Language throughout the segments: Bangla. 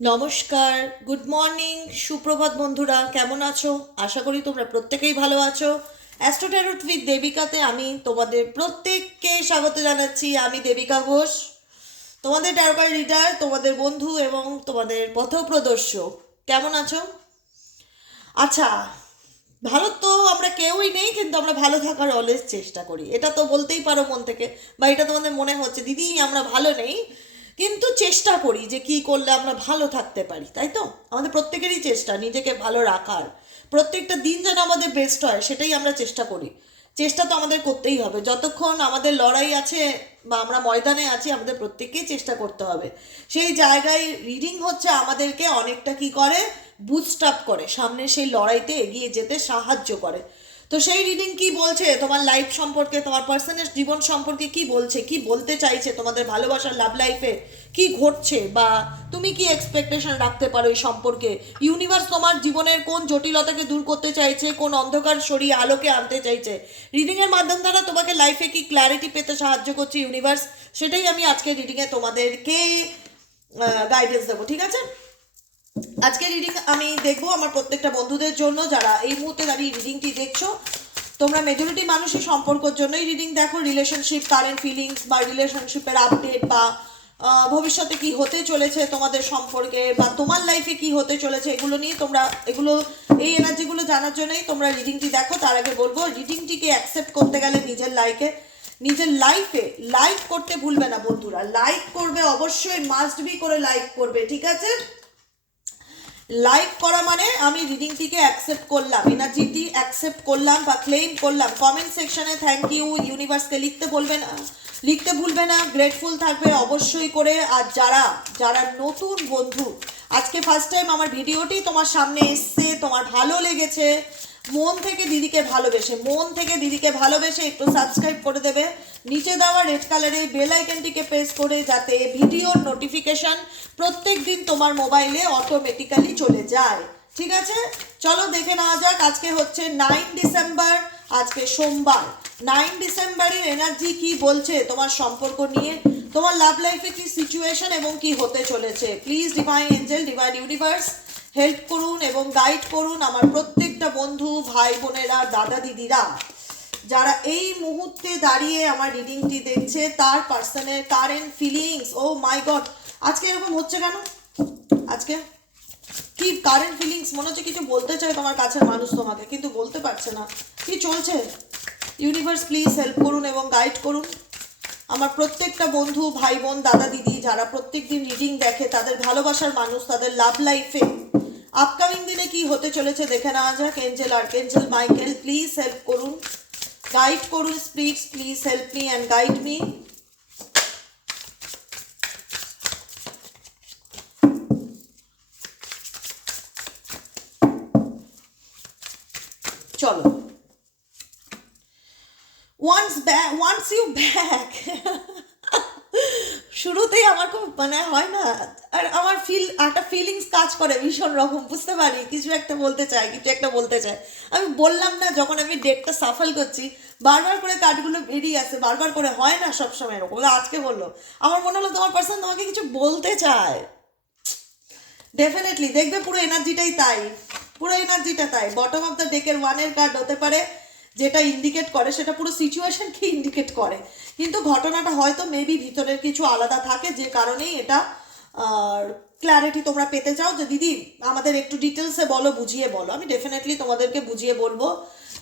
নমস্কার, গুড মর্নিং, সুপ্রভাত বন্ধুরা, কেমন আছো? আশা করি তোমরা প্রত্যেকেই ভালো আছো। অ্যাস্ট্রো ট্যারোট উইথ দেবিকাতে আমি তোমাদের প্রত্যেককে স্বাগত জানাচ্ছি। আমি দেবিকা ঘোষ, তোমাদের ট্যারোকার রিডার, তোমাদের বন্ধু এবং তোমাদের পথপ্রদর্শক। কেমন আছো? আচ্ছা, ভালো তো আমরা কেউই নেই, কিন্তু আমরা ভালো থাকার অলওয়েজ চেষ্টা করি, এটা তো বলতেই পারো মন থেকে। বা এটা তোমাদের মনে হচ্ছে দিদি আমরা ভালো নেই, কিন্তু চেষ্টা করি যে কি করলে আমরা ভালো থাকতে পারি, তাই তো? আমাদের প্রত্যেকেরই চেষ্টা নিজেকে ভালো রাখার, প্রত্যেকটা দিন যেন আমাদের বেস্ট হয় সেটাই আমরা চেষ্টা করি। চেষ্টা তো আমাদের করতেই হবে, যতক্ষণ আমাদের লড়াই আছে বা আমরা ময়দানে আছি আমাদের প্রত্যেককেই চেষ্টা করতে হবে। সেই জায়গায় রিডিং হচ্ছে আমাদেরকে অনেকটা কি করে, বুস্ট আপ করে, সামনে সেই লড়াইতে এগিয়ে যেতে সাহায্য করে। তো সেই রিডিং কি বলছে তোমার লাইফ সম্পর্কে, তোমার পার্সোনাল জীবন সম্পর্কে কি বলছে, কি বলতে চাইছে, তোমাদের ভালোবাসার লাভ লাইফে কি ঘটছে, বা তুমি কি এক্সপেকটেশন রাখতে পারো এই সম্পর্কে। ইউনিভার্স তোমার জীবনের কোন জটিলতাকে দূর করতে চাইছে, কোন অন্ধকার সরিয়ে আলোকে আনতে চাইছে, রিডিংয়ের মাধ্যম দ্বারা তোমাকে লাইফে কি ক্ল্যারিটি পেতে সাহায্য করছে ইউনিভার্স, সেটাই আমি আজকে রিডিংয়ে তোমাদেরকে গাইডেন্স দেবো, ঠিক আছে? আজকে রিডিং আমি দেখবো আমার প্রত্যেকটা বন্ধুদের জন্য, যারা এই মুহূর্তে দাঁড়িয়ে রিডিংটি দেখছো। তোমরা মেজরিটি মানুষই সম্পর্কের জন্যই রিডিং দেখো, রিলেশনশিপ, কারেন্ট ফিলিংস বা রিলেশনশিপের আপডেট, বা ভবিষ্যতে কি হতে চলেছে তোমাদের সম্পর্কে, বা তোমার লাইফে কি হতে চলেছে, এগুলো নিয়ে তোমরা এগুলো এই এনার্জিগুলো জানার জন্যই তোমরা রিডিংটি দেখো। তার আগে বলবো, রিডিংটিকে অ্যাকসেপ্ট করতে গেলে নিজের লাইফে লাইক করতে ভুলবে না বন্ধুরা। লাইক করবে অবশ্যই, মাস্ট বি করে লাইক করবে, ঠিক আছে? লাইক করা মানে আমি রিডিংটিকে অ্যাকসেপ্ট করলাম, এনার্জিটি অ্যাকসেপ্ট করলাম বা ক্লেম করলাম। কমেন্ট সেকশনে থ্যাংক ইউ ইউনিভার্সকে লিখতে বলবে না, লিখতে ভুলবে না, গ্রেটফুল থাকবে অবশ্যই করে। আর যারা যারা নতুন বন্ধু, আজকে ফার্স্ট টাইম আমার ভিডিওটি তোমার সামনে এসছে, তোমার ভালো লেগেছে, মন থেকে দিদিকে ভালোবেসে একটু সাবস্ক্রাইব করে দেবে। নিচে দেওয়া রেড কালারের বেল আইকনটিকে প্রেস করে, যাতে ভিডিওর নোটিফিকেশন প্রত্যেক দিন তোমার মোবাইলে অটোমেটিক্যালি চলে যায়, ঠিক আছে? চলো দেখে নেওয়া যাক। আজকে হচ্ছে 9 ডিসেম্বর, আজকে সোমবার। 9 ডিসেম্বরের এনার্জি কি বলছে তোমার সম্পর্ক নিয়ে, তোমার লাভ লাইফে কি সিচুয়েশন এবং কি হতে চলেছে। Please divine Angel, divine universe help করুন এবং গাইড করুন আমার প্রত্যেকটা বন্ধু, ভাই বোনেরা, দাদা দিদিরা, যারা এই মুহূর্তে দাঁড়িয়ে আমার রিডিংটি দেখছে, তার পার্সনের কারেন্ট ফিলিংস। ও মাই গড, আজকে এরকম হচ্ছে কেন? আজকে কি কারেন্ট ফিলিংস? মনে হচ্ছে কিছু বলতে চায় তোমার কাছের মানুষ তোমাকে, কিন্তু বলতে পারছে না। কি চলছে? ইউনিভার্স প্লিজ হেল্প করুন এবং গাইড করুন আমার প্রত্যেকটা বন্ধু, ভাই বোন, দাদা দিদি, যারা প্রত্যেক দিন রিডিং দেখে, তাদের ভালোবাসার মানুষ, তাদের লাভ লাইফে আপকামিং দিনে কি হতে চলেছে দেখে নেওয়া যাক। Angel, archangel Michael please help করুন, গাইড করুন। Spirits please help me and guide me. চলো, ওয়ান্স ইউ ব্যাক। শুরুতেই আমার খুব মানে হয় না, আর আমার একটা ফিলিংস কাজ করে ভীষণ রকম, বুঝতে পারি কিছু একটা বলতে চাই, কিছু একটা বলতে চাই। আমি বললাম না, যখন আমি ডেকটা সাফল করছি বারবার করে কার্ডগুলো বেরিয়ে আসে, বারবার করে, হয় না সবসময় এরকম। আজকে বললো, আমার মনে হলো তোমার পার্সন তোমাকে কিছু বলতে চায়। ডেফিনেটলি দেখবে পুরো এনার্জিটাই তাই, পুরো এনার্জিটা তাই। বটম অফ দ্য ডেকের ওয়ানের কার্ড হতে পারে, যেটা ইন্ডিকেট করে সেটা পুরো সিচুয়েশনকে ইন্ডিকেট করে, কিন্তু ঘটনাটা হয়তো মেবি ভিতরের কিছু আলাদা থাকে, যে কারণেই এটা ক্ল্যারিটি তোমরা পেতে চাও যে দিদি আমাদের একটু ডিটেলসে বলো, বুঝিয়ে বলো। আমি ডেফিনেটলি তোমাদেরকে বুঝিয়ে বলবো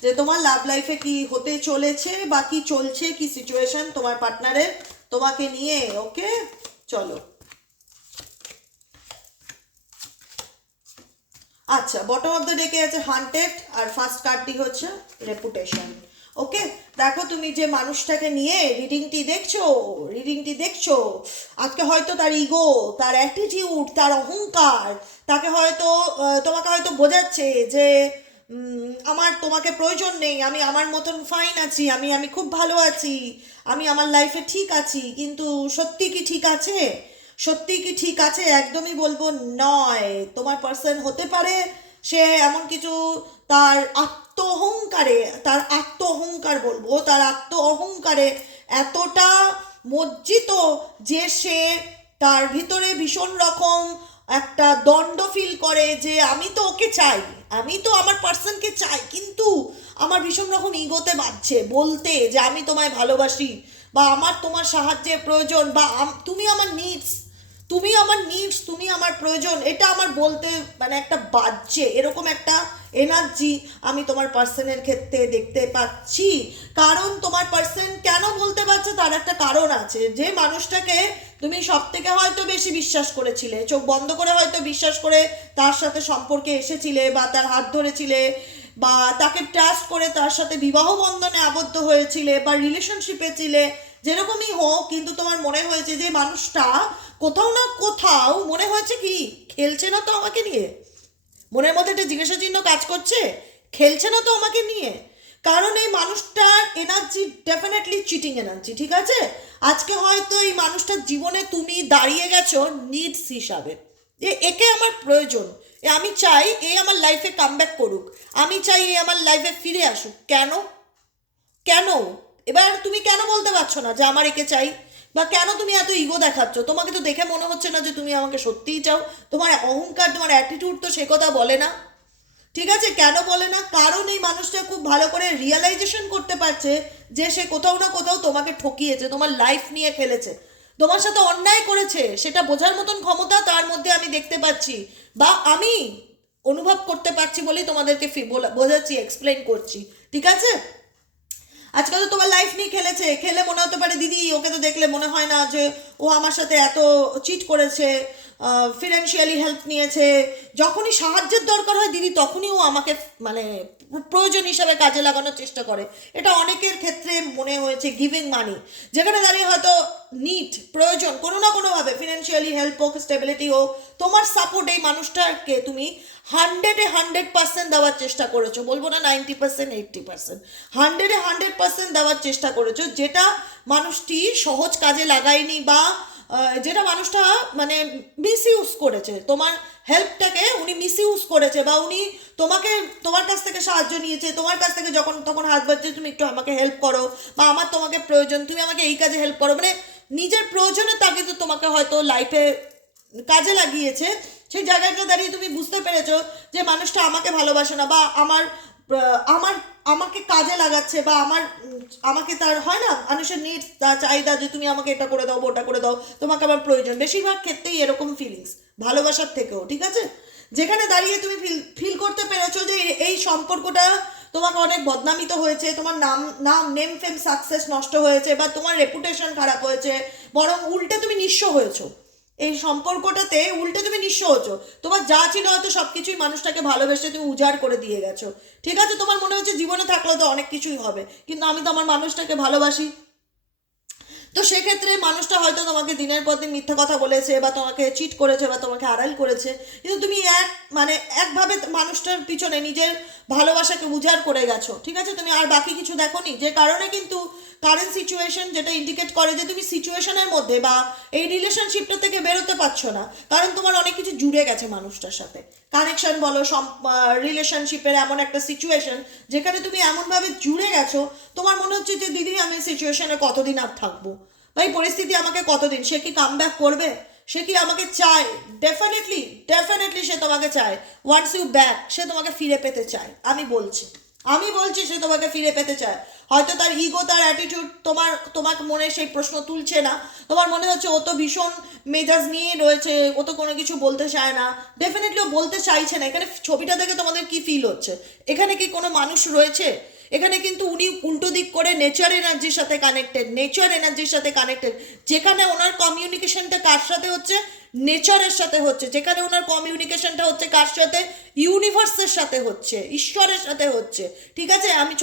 যে তোমার লাভ লাইফে কি হতে চলেছে বা কি চলছে, কি সিচুয়েশন তোমার পার্টনারের তোমাকে নিয়ে। ওকে, চলো। আচ্ছা, বটম অফ দ্য ডেকে আছে হান্টেড, আর ফার্স্ট কার্ডটি হচ্ছে রেপুটেশন। ওকে, দেখো তুমি যে মানুষটাকে নিয়ে রিডিংটি দেখছো, আজকে হয়তো তার ইগো, তার অ্যাটিটিউড, তার অহংকার তাকে হয়তো তোমাকে হয়তো বোঝাচ্ছে যে আমার তোমাকে প্রয়োজন নেই, আমি আমার মতন ফাইন আছি, আমি আমি খুব ভালো আছি, আমি আমার লাইফে ঠিক আছি। কিন্তু সত্যি কি ঠিক আছে? সত্যি কি ঠিক আছে? একদমই বলবো নয়। তোমার পার্সন হতে পারে সে এমন কিছু, তার আত্ম অহংকার বলবো, তার আত্ম অহংকারে এতটা মজ্জিত যে সে তার ভিতরে ভীষণ রকম একটা দণ্ড ফিল করে যে আমি তো ওকে চাই, আমি তো আমার পার্সনকে চাই, কিন্তু আমার ভীষণ রকম ইগোতে বাজছে বলতে যে আমি তোমায় ভালোবাসি, বা আমার তোমার সাহায্যের প্রয়োজন, বা তুমি আমার নিডস, তুমি আমার প্রয়োজন, এটা আমার বলতে মানে একটা বাজছে, এরকম একটা এনার্জি আমি তোমার পার্সনের ক্ষেত্রে দেখতে পাচ্ছি। কারণ তোমার পার্সন কেন বলতে পারছে তার একটা কারণ আছে। যে মানুষটাকে তুমি সব থেকে হয়তো বেশি বিশ্বাস করেছিলে, চোখ বন্ধ করে হয়তো বিশ্বাস করে তার সাথে সম্পর্কে এসেছিলে, বা তার হাত ধরেছিলে, বা তাকে ট্রাস্ট করে তার সাথে বিবাহ বন্ধনে আবদ্ধ হয়েছিলে, বা রিলেশনশিপে ছিলে, যেরকমই হোক, কিন্তু তোমার মনে হয়েছে যে মানুষটা কোথাও না কোথাও মনে হয়েছে কি খেলছে না তো আমাকে নিয়ে, মনের মধ্যে একটা জিজ্ঞাসা চিহ্ন কাজ করছে, খেলছে না তো আমাকে নিয়ে। কারণ এই মানুষটার এনার্জি ডেফিনেটলি চিটিং এনার্জি, ঠিক আছে? আজকে হয়তো এই মানুষটার জীবনে তুমি দাঁড়িয়ে গেছো নিডস হিসাবে, যে একে আমার প্রয়োজন, আমি চাই এ আমার লাইফে কামব্যাক করুক, আমি চাই এ আমার লাইফে ফিরে আসুক। কেন? কেন? এবার তুমি কেন বলতে পারছো না যে আমার একে চাই? বা কেন তুমি এত ইগো দেখাচ্ছ? তোমাকে তো দেখে মনে হচ্ছে না যে তুমি আমাকে সত্যিই চাও। তোমার অহংকার, তোমার অ্যাটিটিউড তো সে কথা বলে না। ঠিক আছে, কেন বলে না? কারণ এই মানুষটা খুব ভালো করে রিয়েলাইজেশন করতে পারছে যে সে কোথাও না কোথাও তোমাকে ঠকিয়েছে, তোমার লাইফ নিয়ে খেলেছে, তোমার সাথে অন্যায় করেছে, সেটা বোঝার মতন ক্ষমতা তার মধ্যে আমি দেখতে পাচ্ছি, বা আমি অনুভব করতে পারছি বলেই তোমাদেরকে বোঝাচ্ছি, এক্সপ্লেন করছি। ঠিক আছে? আজকাল তো তোমার লাইফ নিয়ে খেলেছে, খেলে মনে হতে পারে দিদি ওকে তো দেখলে মনে হয় না যে ও আমার সাথে এত চিট করেছে, ফিনান্সিয়ালি হেল্প নিয়েছে, যখনই সাহায্যের দরকার হয় দিদি তখনই ও আমাকে মানে প্রয়োজন হিসাবে কাজে লাগানোর চেষ্টা করে। এটা অনেকের ক্ষেত্রে মনে হয়েছে গিভিং মানি, যেখানে দাঁড়িয়ে হয়তো নিড প্রয়োজন কোনো না কোনোভাবে, ফিনান্সিয়ালি হেল্প হোক, স্টেবিলিটি হোক, তোমার সাপোর্ট এই মানুষটাকে তুমি 100% দেওয়ার চেষ্টা করেছো, বলবো না 90%, 80%, 100% দেওয়ার চেষ্টা করেছো, যেটা মানুষটি সহজ কাজে লাগায়নি, বা যেটা মানুষটা মানে মিস ইউজ করেছে, তোমার হেল্পটাকে উনি মিস ইউজ করেছে, বা উনি তোমাকে তোমার কাছ থেকে সাহায্য নিয়েছে, তোমার কাছ থেকে যখন তখন হাত বাড়ছে তুমি একটু আমাকে হেল্প করো, বা আমার তোমাকে প্রয়োজন তুমি আমাকে এই কাজে হেল্প করো, মানে নিজের প্রয়োজনের তাগিদে তোমাকে হয়তো লাইফে কাজে লাগিয়েছে। সেই জায়গাটা দাঁড়িয়ে তুমি বুঝতে পেরেছো যে মানুষটা আমাকে ভালোবাসে না, বা আমার আমার আমাকে কাজে লাগাচ্ছে, বা আমাকে তার হয় না মানুষের নিডস, তার চাহিদা যে তুমি আমাকে এটা করে দাও, ওটা করে দাও, তোমাকে আমার প্রয়োজন, বেশিরভাগ ক্ষেত্রেই এরকম ফিলিংস, ভালোবাসার থেকেও। ঠিক আছে? যেখানে দাঁড়িয়ে তুমি ফিল করতে পেরেছো যে এই সম্পর্কটা তোমাকে অনেক বদনামিত হয়েছে, তোমার নেম ফেম সাকসেস নষ্ট হয়েছে, বা তোমার রেপুটেশন খারাপ হয়েছে, বরং উল্টে তুমি নিঃস্ব হয়েছো এই সম্পর্কটাতে, উল্টে তুমি নিঃস্ব হচ্ছো। তোমার যা ছিল হয়তো সবকিছুই মানুষটাকে ভালোবেসে তুমি উজাড় করে দিয়ে গেছো। ঠিক আছে, তোমার মনে হচ্ছে জীবনে থাকলে তো অনেক কিছুই হবে, কিন্তু আমি তো আমার মানুষটাকে ভালোবাসি। তো সেক্ষেত্রে মানুষটা হয়তো তোমাকে দিনের পর দিন মিথ্যা কথা বলেছে, বা তোমাকে চিট করেছে, বা তোমাকে আড়াল করেছে, কিন্তু তুমি মানে একভাবে মানুষটার পিছনে নিজের ভালোবাসাকে উজাড় করে গেছো। ঠিক আছে, তুমি আর বাকি কিছু দেখোনি, যে কারণে কিন্তু কারেন্ট সিচুয়েশন যেটা ইন্ডিকেট করে যে তুমি সিচুয়েশনের মধ্যে বা এই রিলেশনশিপটা থেকে বেরোতে পারছো না, কারণ তোমার অনেক কিছু জুড়ে গেছে মানুষটার সাথে, কানেকশন বলো, রিলেশনশিপের এমন একটা সিচুয়েশন যেখানে তুমি এমনভাবে জুড়ে গেছো, তোমার মনে হচ্ছে যে দিদি আমি সিচুয়েশনে কতদিন আর থাকবো, বা এই পরিস্থিতি আমাকে কতদিন, সে কি কাম ব্যাক করবে, সে কি আমাকে চায়? ডেফিনেটলি ডেফিনেটলি সে তোমাকে চায়। ওয়ান্স ইউ ব্যাক, সে তোমাকে ফিরে পেতে চায়। আমি বলছি সে তোমাকে ফিরে পেতে চায়। হয়তো তার ইগো, তার অ্যাটিটিউড তোমার মনে সেই প্রশ্ন তুলছে না, তোমার মনে হচ্ছে ও তো ভীষণ মেজাজ নিয়ে রয়েছে, ও তো কোনো কিছু বলতে চায় না। ডেফিনেটলি ও বলতে চাইছে না। এখানে ছবিটা দেখে তোমাদের কি ফিল হচ্ছে? এখানে কি কোনো মানুষ রয়েছে? এখানে কিন্তু উনি উল্টো দিক করে নেচার এনার্জির সাথে কানেক্টেড, যেখানে ওনার কমিউনিকেশনটা কার সাথে হচ্ছে? নেচারের সাথে হচ্ছে। যেখানে ওনার কমিউনিকেশনটা হচ্ছে কার সাথে? ইউনিভার্সের সাথে হচ্ছে, ঈশ্বরের সাথে হচ্ছে। ঠিক আছে, আমি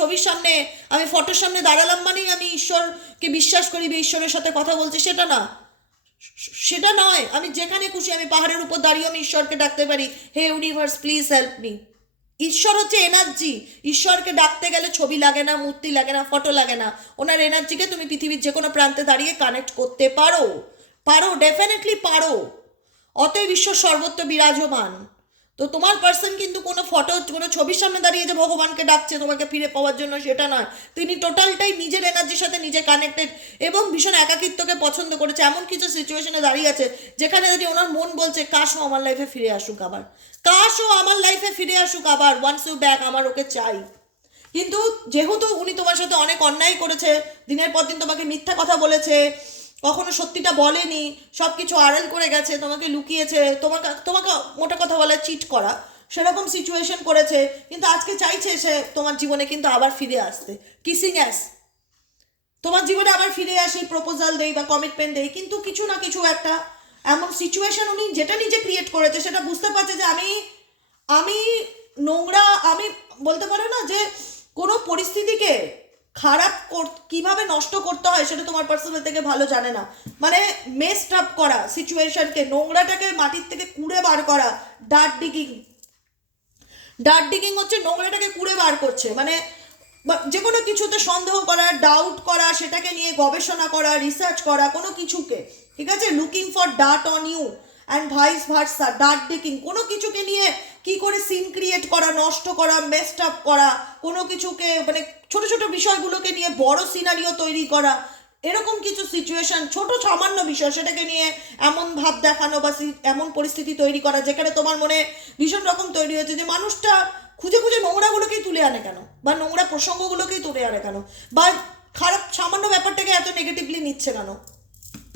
ফটোর সামনে দাঁড়ালাম মানেই আমি ঈশ্বরকে বিশ্বাস করি বা ঈশ্বরের সাথে কথা বলছি, সেটা নয়। আমি যেখানে খুশি, আমি পাহাড়ের উপর দাঁড়িয়ে আমি ঈশ্বরকে ডাকতে পারি, হে ইউনিভার্স প্লিজ হেল্প মি। ঈশ্বর হচ্ছে এনার্জি। ঈশ্বরকে ডাকতে গেলে ছবি লাগে না, মূর্তি লাগে না, ফটো লাগে না। ওনার এনার্জিকে তুমি পৃথিবীর যে কোনো প্রান্তে দাঁড়িয়ে কানেক্ট করতে পারো, ডেফিনেটলি পারো। অতএব ঈশ্বর সর্বত্র বিরাজমান। তো তোমার পার্সন কিন্তু কোনো ফটো, কোনো ছবির সামনে দাঁড়িয়ে যে ভগবানকে ডাকছে তোমাকে ফিরে পাওয়ার জন্য, সেটা নয়। তিনি টোটালটাই নিজের এনার্জির সাথে নিজে কানেক্টেড এবং ভীষণ একাকিত্বকে পছন্দ করেছে। এমন কিছু সিচুয়েশনে দাঁড়িয়ে আছে যেখানে যদি ওনার মন বলছে কাশ ও আমার লাইফে ফিরে আসুক আবার, কাশ ও আমার লাইফে ফিরে আসুক আবার, ওয়ান্স ইউ ব্যাক, আমার ওকে চাই। কিন্তু যেহেতু উনি তোমার সাথে অনেক অন্যায় করেছে, দিনের পর দিন তোমাকে মিথ্যা কথা বলেছে, কখনো সত্যিটা বলেনি, সব কিছু আড়াল করে গেছে, তোমাকে লুকিয়েছে, তোমাকে তোমাকে মোটা কথা বলা চিট করা, সেরকম সিচুয়েশন করেছে, কিন্তু আজকে চাইছে সে তোমার জীবনে কিন্তু আবার ফিরে আসতে, কিসিং অ্যাস তোমার জীবনে আবার ফিরে আসি, প্রপোজাল দেই বা কমিটমেন্ট দেই, কিন্তু কিছু না কিছু একটা এমন সিচুয়েশন উনি যেটা নিজে ক্রিয়েট করেছে সেটা বুঝতে পারছে যে আমি আমি নোংরা, আমি বলতে পারো না যে কোনো পরিস্থিতিকে খারাপ কিভাবে নষ্ট করতে হয় সেটা তোমার পার্সনের থেকে ভালো জানে না। মানে মেসড আপ করা সিচুয়েশনকে, নোংরাটাকে মাটির থেকে কুড়ে বার করা, ডার্ট ডিগিং। ডার্ট ডিগিং হচ্ছে নোংরাটাকে কুড়ে বার করছে, মানে যে কোনো কিছুতে সন্দেহ করা, ডাউট করা, সেটাকে নিয়ে গবেষণা করা, রিসার্চ করা কোনো কিছুকে, ঠিক আছে, looking for dirt on you and vice versa, dirt digging, কোনো কিছুকে নিয়ে কি করে সিন ক্রিয়েট করা, নষ্ট করা, মেসড আপ করা, কোনো কিছুকে মানে ছোট ছোট বিষয়গুলোকে নিয়ে বড় সিনারিও তৈরি করা, এরকম কিছু সিচুয়েশন, ছোট সামান্য বিষয় সেটাকে নিয়ে এমন ভাব দেখানো বা এমন পরিস্থিতি তৈরি করা যেখানে তোমার মনে ভীষণ রকম তৈরি হয়েছে যে মানুষটা খুঁজে খুঁজে নোংরাগুলোকেই তুলে আনে কেন, বা নোংরা প্রসঙ্গগুলোকেই তুলে আনে কেন, বা খারাপ সামান্য ব্যাপারটাকে এত নেগেটিভলি নিচ্ছে কেন।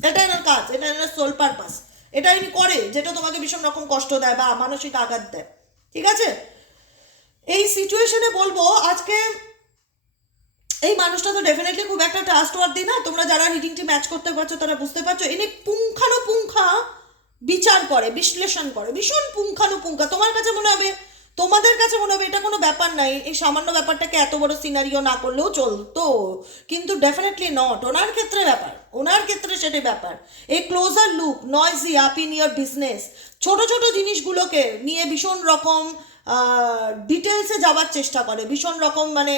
এটা এনার কাজ, এটা এনার সোল পারপাস, এটা ইনি করে যেটা তোমাকে ভীষণ রকম কষ্ট দেয় বা মানসিক আঘাত দেয়, ঠিক আছে। এই সিচুয়েশনে বলবো আজকে এই মানুষটা তো ডেফিনেটলি খুব একটা ট্রাস্টওয়ার্দি না। তোমরা যারা রিডিংটি ম্যাচ করতে পারছো তারা বুঝতে পারছো, ইনি পুঙ্খানুপুঙ্খা বিচার করে, বিশ্লেষণ করে, ভীষণ পুঙ্খানুপুঙ্খা। তোমার কাছে মনে হবে, তোমাদের কাছে মনে হবে এটা কোনো ব্যাপার নাই, এই সামান্য ব্যাপারটাকে এত বড় সিনারিও না করলেও চলতো, কিন্তু ডেফিনেটলি নট। ওনার ক্ষেত্রে ব্যাপার, ওনার ক্ষেত্রে সেটাই ব্যাপার। এই closer look, noisy up in your business, ছোট ছোট জিনিসগুলোকে নিয়ে ভীষণ রকম ডিটেলসে যাওয়ার চেষ্টা করে, ভীষণ রকম মানে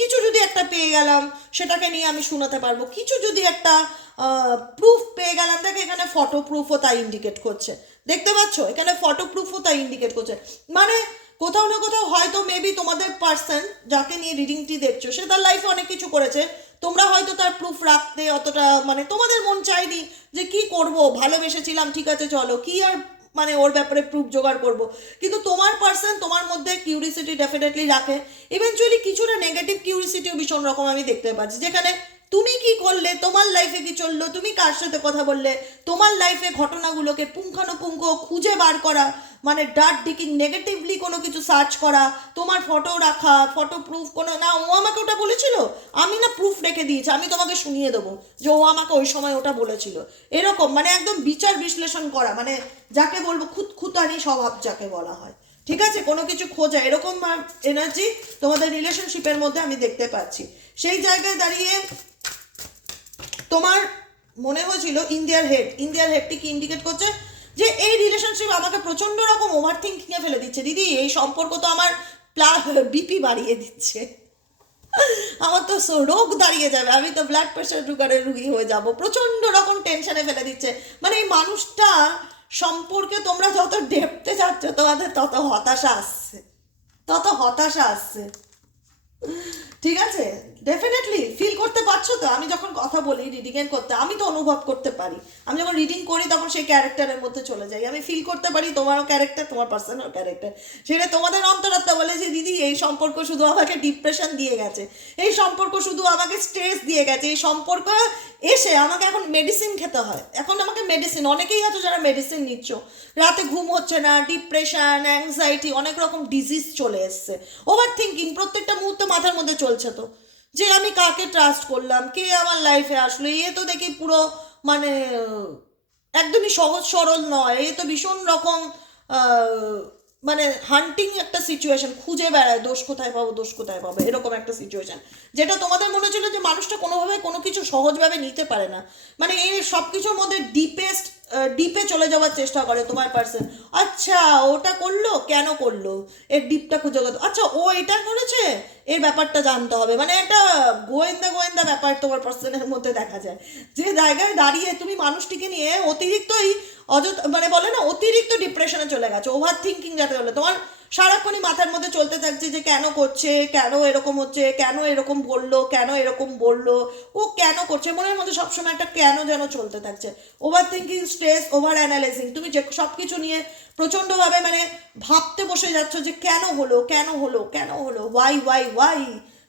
কিছু যদি একটা পেয়ে গেলাম সেটাকে নিয়ে আমি শোনাতে পারবো, কিছু যদি একটা প্রুফ পেয়ে গেলাম, দেখে এখানে ফটো প্রুফও তাই ইন্ডিকেট করছে, দেখতে পাচ্ছ এখানে ফটো প্রুফও তাই ইন্ডিকেট করছে। মানে কোথাও না কোথাও হয়তো মেবি তোমাদের পার্সন যাকে নিয়ে রিডিংটি দেখছো সে তার লাইফে অনেক কিছু করেছে, তোমরা হয়তো তার প্রুফ রাখতে অতটা মানে তোমাদের মন চাইনি যে কি করব, ভালোবেসেছিলাম ঠিক আছে চলো কি আর মানে ওর ব্যাপারে প্রুফ জোগাড় করব, কিন্তু তোমার পার্সন তোমার মধ্যে কিউরিসিটি ডেফিনেটলি রাখে, ইভেনচুয়ালি কিছুটা নেগেটিভ কিউরিসিটিও ভীষণ রকম আমি দেখতে পাচ্ছি, যেখানে তুমি কি করলে, তোমার লাইফে কি চললো, তুমি কার সাথে কথা বললে, তোমার লাইফে ঘটনাগুলোকে পুঙ্খানুপুঙ্খ খুঁজে বার করা, মানে ডার্ট ডিকিং, নেগেটিভলি কোনো কিছু সার্চ করা, তোমার ফটো রাখা, ফটো প্রুফ কোনো না, ও আমাকে ওটা বলেছিল, আমি না প্রুফ রেখে দিয়েছি, আমি তোমাকে শুনিয়ে দেবো যে ও আমাকে ওই সময় ওটা বলেছিল, এরকম মানে একদম বিচার বিশ্লেষণ করা, মানে যাকে বলবো খুঁতখুঁতানি স্বভাব যাকে বলা হয়, ঠিক আছে, কোনো কিছু খোঁজা, এরকম এনার্জি তোমাদের রিলেশনশিপের মধ্যে আমি দেখতে পাচ্ছি। সেই জায়গায় দাঁড়িয়ে তোমার মনে হয়েছিল ইন্ডিয়ার হেডটি কি ইন্ডিকেট করছে যে এই রিলেশনশিপ আমাকে প্রচন্ড রকম ওভার থিঙ্কিংয়ে ফেলে দিচ্ছে, দিদি এই সম্পর্ক তো আমার বিপি বাড়িয়ে দিচ্ছে, আমার তো রোগ দাঁড়িয়ে যাবে, আমি তো ব্লাড প্রেশার সুগারের রুগী হয়ে যাব, প্রচন্ড রকম টেনশনে ফেলে দিচ্ছে। মানে এই মানুষটা সম্পর্কে তোমরা যত ডেপতে যাচ্ছ তোমাদের তত হতাশা আসছে, তত হতাশা আসছে, ঠিক আছে, ডেফিনেটলি ফিল করতে পারছো তো। আমি যখন কথা বলি রিডিংয়ের করতে আমি তো অনুভব করতে পারি, আমি যখন রিডিং করি তখন সেই ক্যারেক্টারের মধ্যে চলে যাই, আমি ফিল করতে পারি তোমারও ক্যারেক্টার, তোমার পার্সোনাল ক্যারেক্টার, সেটা তোমাদের অন্তরাত্মা বলে যে দিদি এই সম্পর্ক শুধু আমাকে ডিপ্রেশন দিয়ে গেছে, এই সম্পর্ক শুধু আমাকে স্ট্রেস দিয়ে গেছে, এই সম্পর্ক এসে আমাকে এখন মেডিসিন খেতে হয়, এখন আমাকে মেডিসিন, অনেকেই আছো যারা মেডিসিন নিচ্ছ, রাতে ঘুম হচ্ছে না, ডিপ্রেশন, অ্যাংজাইটি, অনেক রকম ডিজিজ চলে এসছে, ওভার থিঙ্কিং প্রত্যেকটা মুহূর্তে মাথার মধ্যে চলছে, তো যে আমি কাকে ট্রাস্ট করলাম, কে আমার লাইফে আসলো, এ তো দেখি পুরো মানে একদমই সহজ সরল নয়, এ তো ভীষণ রকম মানে হান্টিং একটা সিচুয়েশন, খুঁজে বেড়ায় দোষ কোথায় পাবো, দোষ কোথায় পাবো, এরকম একটা সিচুয়েশন, যেটা তোমাদের মনে ছিল যে মানুষটা কোনোভাবে কোনো কিছু সহজভাবে নিতে পারে না, মানে এই সব কিছুর মধ্যে ডিপেস্ট ডিপে চলে যাওয়ার চেষ্টা করে তোমার পার্সন। আচ্ছা ওটা করলো, কেন করলো, এর ডিপটা খুঁজে গেল, আচ্ছা ও এটা করেছে, এর ব্যাপারটা জানতে হবে, মানে একটা গোয়েন্দা গোয়েন্দা ব্যাপার তোমার পার্সনের মধ্যে দেখা যায়। যে জায়গায় দাঁড়িয়ে তুমি মানুষটিকে নিয়ে অতিরিক্তই অযথা মানে বলে না অতিরিক্ত ডিপ্রেশনে চলে গেছো, ওভার থিঙ্কিং যাতে হলো তোমার সারাক্ষণই মাথার মধ্যে চলতে থাকছে যে কেন করছে, কেন এরকম হচ্ছে, কেন এরকম বললো, কেন এরকম বললো, ও কেন করছে, মনের মধ্যে সবসময় একটা কেন যেন চলতে থাকছে। Over thinking, stress, over analysing, তুমি যে সব কিছু নিয়ে প্রচণ্ডভাবে মানে ভাবতে বসে যাচ্ছ যে কেন হলো, কেন হলো, কেন হলো, ওয়াই।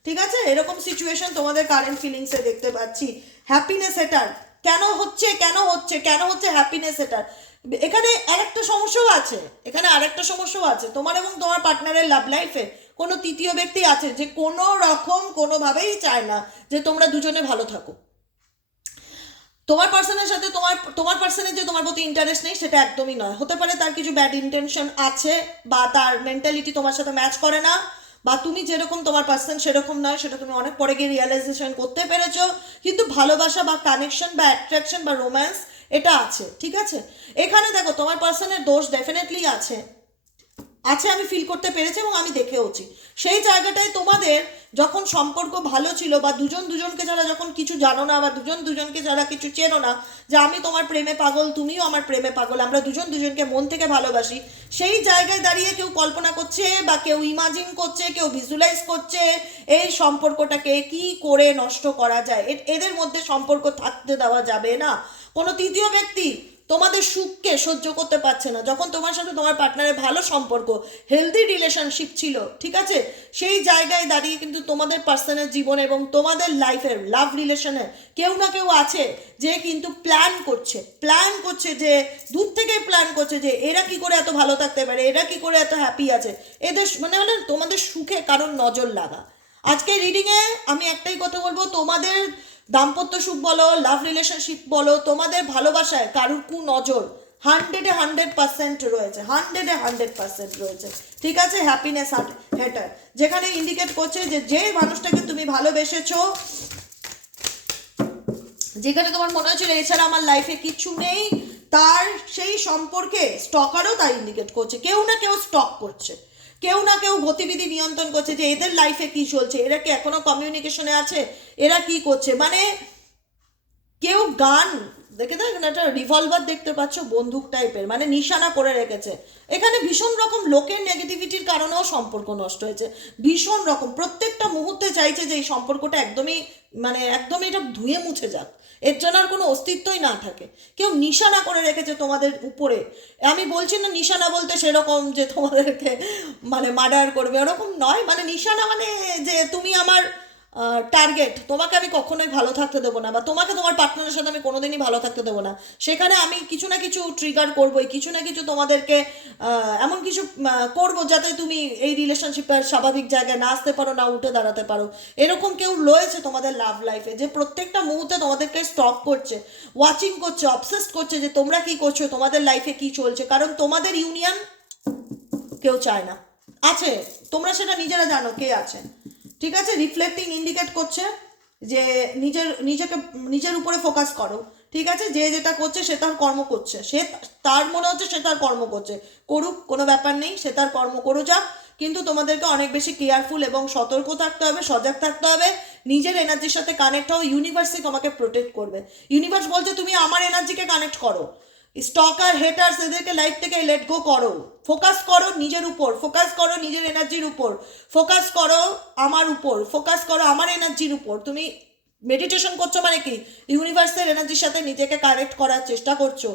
ঠিক আছে, এরকম সিচুয়েশন তোমাদের কারেন্ট ফিলিংসে দেখতে পাচ্ছি। হ্যাপিনেস এটার কেন হচ্ছে, কেন হচ্ছে, কেন হচ্ছে হ্যাপিনেস এটার। এখানে আরেকটা সমস্যাও আছে, এখানে আরেকটা সমস্যাও আছে, তোমার এবং তোমার পার্টনারের লাভ লাইফে কোনো তৃতীয় ব্যক্তি আছে যে কোনো রকম কোনোভাবেই চায় না যে তোমরা দুজনে ভালো থাকো। তোমার পার্সনের সাথে তোমার পার্সনের যে তোমার প্রতি ইন্টারেস্ট নেই সেটা একদমই নয়, হতে পারে তার কিছু ব্যাড ইন্টেনশন আছে, বা তার মেন্টালিটি তোমার সাথে ম্যাচ করে না, বা তুমি যেরকম তোমার পার্সন সেরকম নয়, সেটা তুমি অনেক পরে গিয়ে রিয়েলাইজেশন করতে পেরেছো। কিন্তু ভালোবাসা বা কানেকশন বা অ্যাট্রাকশন বা রোম্যান্স এটা আছে, ঠিক আছে। এখানে দেখো তোমার পার্সনের দোষ ডেফিনেটলি আছে, আছে, আমি ফিল করতে পেরেছি এবং আমি দেখেওছি। সেই জায়গাটায় তোমাদের যখন সম্পর্ক ভালো ছিল, বা দুজন দুজনকে ছাড়া যখন কিছু জানো না, বা দুজন দুজনকে ছাড়া কিছু চেনো না, যে আমি তোমার প্রেমে পাগল, তুমিও আমার প্রেমে পাগল, আমরা দুজন দুজনকে মন থেকে ভালোবাসি, সেই জায়গায় দাঁড়িয়ে কেউ কল্পনা করছে বা কেউ ইমাজিন করছে, কেউ ভিজুয়ালাইজ করছে এই সম্পর্কটাকে কি করে নষ্ট করা যায়, এদের মধ্যে সম্পর্ক থাকতে দেওয়া যাবে না। কোনো তৃতীয় ব্যক্তি তোমাদের সুখকে সহ্য করতে পারছে না, যখন তোমার সাথে তোমার পার্টনারের ভালো সম্পর্ক, হেলদি রিলেশনশিপ ছিল, ঠিক আছে, সেই জায়গায় দাঁড়িয়ে কিন্তু তোমাদের পার্সোনাল জীবন এবং তোমাদের লাইফের লাভ রিলেশনে কেউ না কেউ আছে যে কিন্তু প্ল্যান করছে যে দূর থেকে প্ল্যান করছে যে এরা কি করে এত ভালো থাকতে পারে, এরা কি করে এত হ্যাপি আছে, এদের মানে তোমাদের সুখে কারণ নজর লাগা। আজকে রিডিংয়ে আমি একটাই কথা বলবো, তোমাদের দাম্পত্য সুখ বলো, লাভ রিলেশনশিপ বলো, তোমাদের ভালোবাসায় কারুর নজর 100% রয়েছে, 100% রয়েছে, ঠিক আছে। হ্যাপিনেস হেটার যেখানে ইন্ডিকেট করছে যে যে মানুষটাকে তুমি ভালোবেসেছো, যেখানে তোমার মনে হচ্ছিল এছাড়া আমার লাইফে কিছু নেই, তার সেই সম্পর্কে স্টকারও তাই ইন্ডিকেট করছে, কেউ না কেউ স্টক করছে, কেউ না কেউ গতিবিধি নিয়ন্ত্রণ করছে যে এদের লাইফে কি চলছে, এরা কি এখনো কমিউনিকেশনে আছে, এরা কি করছে, মানে কেউ গান দেখে দেখেন একটা রিভলভার দেখতে পাচ্ছ বন্দুক টাইপের, মানে নিশানা করে রেখেছে। এখানে ভীষণ রকম লোকের নেগেটিভিটির কারণেও সম্পর্ক নষ্ট হয়েছে, ভীষণ রকম প্রত্যেকটা মুহূর্তে চাইছে যে এই সম্পর্কটা একদমই মানে একদমই এটা ধুয়ে মুছে যাক, এর জন্য আর কোনো অস্তিত্বই না থাকে। কেউ নিশানা করে রেখেছে তোমাদের উপরে, আমি বলছি না নিশানা বলতে সেরকম যে তোমাদেরকে মানে মার্ডার করবে, ওরকম নয়, মানে নিশানা মানে যে তুমি আমার টার্গেট, তোমাকে আমি কখনোই ভালো থাকতে দেবো না, বা তোমাকে তোমার পার্টনারের সাথে আমি কোনোদিনই ভালো থাকতে দেবো না, সেখানে আমি কিছু না কিছু ট্রিগার করবোই, কিছু না কিছু তোমাদেরকে এমন কিছু করবো যাতে তুমি এই রিলেশনশিপের স্বাভাবিক জায়গায় না আসতে পারো, না উঠে দাঁড়াতে পারো। এরকম কেউ রয়েছে তোমাদের লাভ লাইফে যে প্রত্যেকটা মুহূর্তে তোমাদেরকে স্টক করছে, ওয়াচিং করছে, অবসেসড করছে যে তোমরা কি করছো, তোমাদের লাইফে কি চলছে, কারণ তোমাদের ইউনিয়ন কেউ চায় না। আছে, তোমরা সেটা নিজেরা জানো কে আছে, ঠিক আছে। রিফ্লেক্টিং ইন্ডিকেট করছে যে নিজের উপরে ফোকাস করো, ঠিক আছে। যে যেটা করছে সে তার কর্ম করছে, সে তার মনে হচ্ছে সে তার কর্ম করছে, করুক, কোনো ব্যাপার নেই, সে তার কর্ম করো যাক, কিন্তু তোমাদেরকে অনেক বেশি কেয়ারফুল এবং সতর্ক থাকতে হবে, সজাগ থাকতে হবে, নিজের এনার্জির সাথে কানেক্ট হও, ইউনিভার্সই তোমাকে প্রোটেক্ট করবে। ইউনিভার্স বলছে তুমি আমার এনার্জিকে কানেক্ট করো, স্টকার হেটার্স এদেরকে লাইফ থেকে লেট গো করো, ফোকাস করো নিজের উপর, ফোকাস করো নিজের এনার্জির উপর, ফোকাস করো আমার উপর, ফোকাস করো আমার এনার্জির উপর। তুমি মেডিটেশন করছো মানে কি ইউনিভার্সের এনার্জির সাথে নিজেকে কানেক্ট করার চেষ্টা করছো।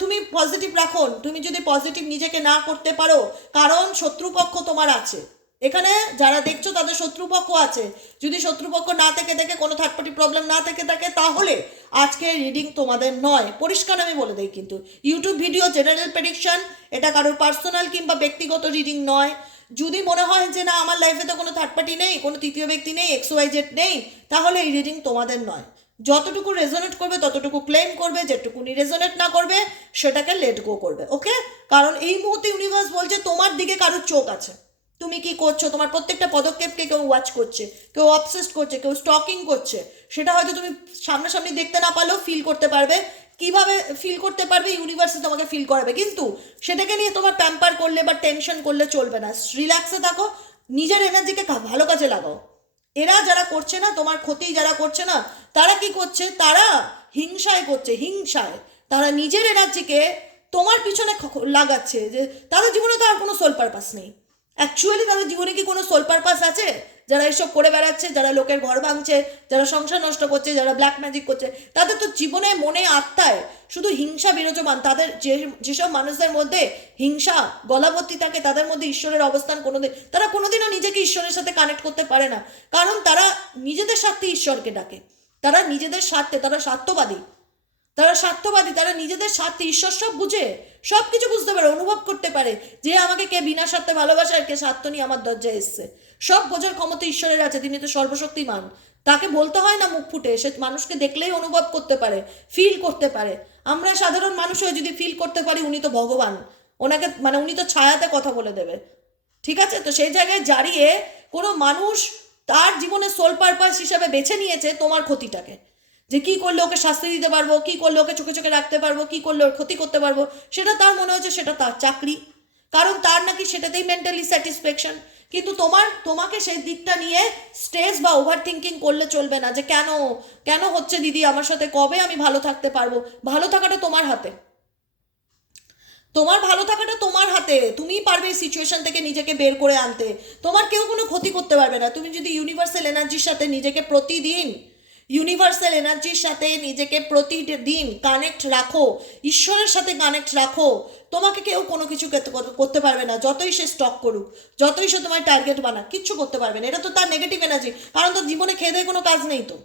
তুমি পজিটিভ রাখো, তুমি যদি পজিটিভ নিজেকে না করতে পারো, কারণ শত্রুপক্ষ তোমার আছে, এখানে যারা দেখছো তাদের শত্রুপক্ষ আছে, যদি শত্রুপক্ষ না থেকে দেখে কোনো থার্ড পার্টি প্রবলেম না থেকে থাকে তাহলে আজকে রিডিং তোমাদের নয়, পরিষ্কার আমি বলে দিই। কিন্তু ইউটিউব ভিডিও জেনারেল প্রেডিকশন, এটা কারোর পার্সোনাল কিংবা ব্যক্তিগত রিডিং নয়। যদি মনে হয় যে না আমার লাইফে তো কোনো থার্ড পার্টি নেই, কোনো তৃতীয় ব্যক্তি নেই, XYZ নেই, তাহলে এই রিডিং তোমাদের নয়। যতটুকু রেজোনেট করবে ততটুকু ক্লেম করবে, যেটুকুনি রেজোনেট না করবে সেটাকে লেট গো করবে, ওকে। কারণ এই মুহূর্তে ইউনিভার্স বলছে তোমার দিকে কারোর চোখ আছে, তুমি কি করছো, তোমার প্রত্যেকটা পদক্ষেপকে কেউ ওয়াচ করছে, কেউ অবসেসড করছে, কেউ স্টকিং করছে, সেটা হয়তো তুমি সামনাসামনি দেখতে না পারলেও ফিল করতে পারবে কিভাবে ফিল করতে পারবে, ইউনিভার্সে তোমাকে ফিল করাবে। কিন্তু সেটাকে নিয়ে তোমার প্যাম্পার করলে বা টেনশন করলে চলবে না। রিল্যাক্সে থাকো, নিজের এনার্জিকে ভালো কাজে লাগাও। এরা যারা করছে না, তোমার ক্ষতি যারা করছে না, তারা কি করছে, তারা হিংসায় করছে, হিংসায় তারা নিজের এনার্জিকে তোমার পিছনে লাগাচ্ছে, যে তাদের জীবনে তো আর কোনো সোল পারপাস নেই। অ্যাকচুয়ালি তাদের জীবনে কি কোনো সোল পারপাস আছে? যারা এসব করে বেড়াচ্ছে, যারা লোকের ঘর ভাঙছে, যারা সংসার নষ্ট করছে, যারা ব্ল্যাক ম্যাজিক করছে, তাদের তো জীবনে মনে আত্মায় শুধু হিংসা বিরাজমান। তাদের যেসব মানুষদের মধ্যে হিংসা গলাভর্তি থাকে, তাদের মধ্যে ঈশ্বরের অবস্থান কোনোদিন, তারা কোনোদিনও নিজেকে ঈশ্বরের সাথে কানেক্ট করতে পারে না। কারণ তারা নিজেদের স্বার্থে ঈশ্বরকে ডাকে, তারা নিজেদের স্বার্থে, তারা স্বার্থবাদী, তারা নিজেদের স্বার্থে। ঈশ্বর সব বুঝে, সব কিছু বুঝতে পারে, অনুভব করতে পারে যে আমাকে কে বিনা স্বার্থে ভালোবাসে আর কে স্বার্থ নিয়ে আমার দরজায় এসছে। সব বোঝার ক্ষমতা ঈশ্বরের আছে, তিনি তো সর্বশক্তিমান। তাকে বলতে হয় না মুখ ফুটে, সে মানুষকে দেখলেই অনুভব করতে পারে, ফিল করতে পারে। আমরা সাধারণ মানুষ হয়ে যদি ফিল করতে পারি, উনি তো ভগবান, ওনাকে মানে উনি তো ছায়াতে কথা বলে দেবে। ঠিক আছে, তো সেই জায়গায় দাঁড়িয়ে কোনো মানুষ তার জীবনে সোল পারপাস হিসাবে বেছে নিয়েছে তোমার ক্ষতিটাকে, যে কি করলে ওকে শাস্তি দিতে পারবো, কি করলে ওকে চোখে চোখে রাখতে পারবো, কি করলে ওর ক্ষতি করতে পারবো। সেটা তার মনে হচ্ছে সেটা তার চাকরি, কারণ তার নাকি সেটাতেই মেন্টালি স্যাটিসফ্যাকশন। কিন্তু তোমাকে সেই দিকটা নিয়ে স্ট্রেস বা ওভার থিঙ্কিং করলে চলবে না, যে কেন কেন হচ্ছে দিদি আমার সাথে, কবে আমি ভালো থাকতে পারবো। ভালো থাকাটা তোমার হাতে, তোমার ভালো থাকাটা তোমার হাতে। তুমিই পারবে এই সিচুয়েশন থেকে নিজেকে বের করে আনতে, তোমার কেউ কোনো ক্ষতি করতে পারবে না। তুমি যদি ইউনিভার্সাল এনার্জির সাথে নিজেকে প্রতিদিন কানেক্ট রাখো, ঈশ্বরের সাথে কানেক্ট রাখো, তোমাকে কেউ কোনো কিছু করতে পারবে না। যতই সে স্টক করুক, যতই সে তোমার টার্গেট বানাক, কিচ্ছু করতে পারবে না। এটা তো তার নেগেটিভ এনার্জি, কারণ তোর জীবনে খেয়ে দেয়ে কোনো কাজ নেই। তো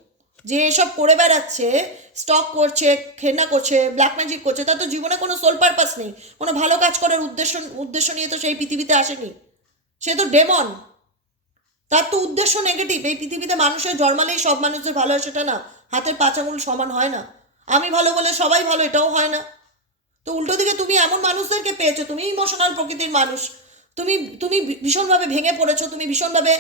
যে এসব করে বেড়াচ্ছে, স্টক করছে, ঘেন্না করছে, ব্ল্যাক ম্যাজিক করছে, তার তো জীবনে কোনো সোল পারপাস নেই, কোনো ভালো কাজ করার উদ্দেশ্য নিয়ে তো সেই পৃথিবীতে আসেনি। সে তো ডেমন, তার তো উদ্দেশ্য নেগেটিভ। এই পৃথিবীতে মানুষের জন্মালেই সব মানুষদের ভালো হয় সেটা না, হাতের পাঁচ আঙুল সমান হয় না। আমি ভালো বলে সবাই ভালো, এটাও হয় না। তো উল্টো দিকে তুমি এমন মানুষদেরকে পেয়েছো, তুমি ইমোশনাল প্রকৃতির মানুষ, তুমি তুমি ভীষণভাবে ভেঙে পড়েছো, তুমি ভীষণভাবে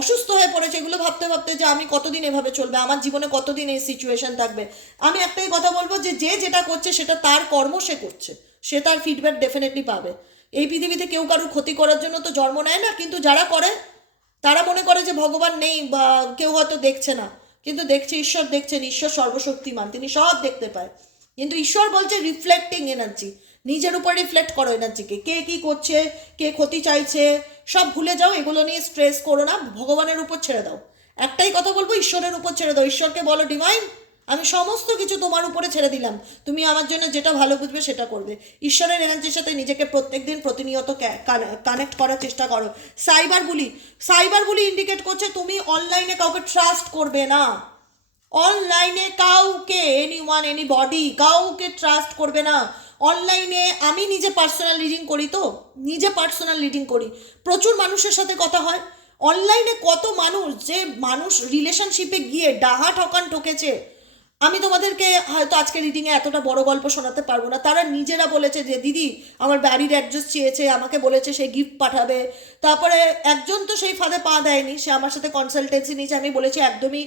অসুস্থ হয়ে পড়েছো, এগুলো ভাবতে ভাবতে যে আমি কতদিন এভাবে চলবে, আমার জীবনে কতদিন এই সিচুয়েশন থাকবে। আমি একটাই কথা বলবো, যে যে যেটা করছে সেটা তার কর্ম, সে করছে, সে তার ফিডব্যাক ডেফিনেটলি পাবে। এই পৃথিবীতে কেউ কারোর ক্ষতি করার জন্য তো জন্ম নেয় না, কিন্তু যারা করে তারা মনে করে যে ভগবান নেই বা কেউ হয়তো দেখছে না, কিন্তু দেখছে, ঈশ্বর দেখছেন, ঈশ্বর সর্বশক্তিমান, তিনি সব দেখতে পায়। কিন্তু ঈশ্বর বলছে রিফ্লেক্টিং এনার্জি, নিজের উপর রিফ্লেক্ট করো এনার্জিকে, কে কি করছে, কে ক্ষতি চাইছে, সব ভুলে যাও, এগুলো নিয়ে স্ট্রেস করো না, ভগবানের উপর ছেড়ে দাও। একটাই কথা বলবো, ঈশ্বরের উপর ছেড়ে দাও। ঈশ্বরকে বলো, ডিভাইন আমি সমস্ত কিছু তোমার উপরে ছেড়ে দিলাম, তুমি আমার জন্য যেটা ভালো বুঝবে সেটা করবে। ঈশ্বরের এনার্জির সাথে নিজেকে প্রত্যেকদিন প্রতিনিয়ত কানেক্ট করার চেষ্টা করো। সাইবার বুলি ইন্ডিকেট করছে তুমি অনলাইনে কাউকে ট্রাস্ট করবে না। অনলাইনে কাউকে, এনিবডি, কাউকে ট্রাস্ট করবে না অনলাইনে। আমি নিজে পার্সোনাল রিডিং করি, প্রচুর মানুষের সাথে কথা হয় অনলাইনে। কত মানুষ রিলেশনশিপে গিয়ে ডাহা ঠকেছে। আমি তোমাদেরকে হয়তো আজকে রিডিংয়ে এতটা বড় গল্প শোনাতে পারবো না। তারা নিজেরা বলেছে যে দিদি আমার বাড়ির অ্যাড্রেস চেয়েছে, আমাকে বলেছে সে গিফট পাঠাবে। তারপরে একজন তো সেই ফাঁদে পা দেয়নি, সে আমার সাথে কনসালটেন্সি নিয়েছে, আমি বলেছি একদমই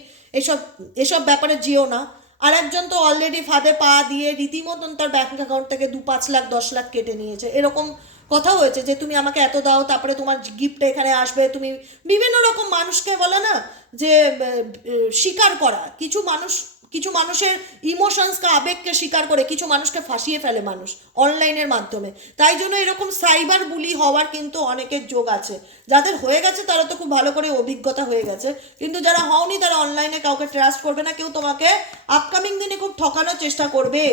এসব ব্যাপারে যেও না। আর একজন তো অলরেডি ফাঁদে পা দিয়ে রীতিমতন তার ব্যাঙ্ক অ্যাকাউন্ট থেকে 2-5 লাখ 10 লাখ কেটে নিয়েছে। এরকম কথা হয়েছে যে তুমি আমাকে এত দাও, তারপরে তোমার গিফট এখানে আসবে। তুমি বিভিন্ন রকম মানুষকে বলে না যে স্বীকার করা, কিছু মানুষের ইমোশনসকে, আবেগকে স্বীকার করে কিছু মানুষকে ফাঁসিয়ে ফেলে মানুষ অনলাইনের মাধ্যমে। তাই জন্য এরকম সাইবার বুলি হওয়ার কিন্তু অনেকের যোগ আছে। যাদের হয়ে গেছে তারা তো খুব ভালো করে অভিজ্ঞতা হয়ে গেছে, কিন্তু যারা হওনি তারা অনলাইনে কাউকে ট্রাস্ট করবে না। কেউ তোমাকে আপকামিং দিনে খুব ঠকানোর চেষ্টা করবে।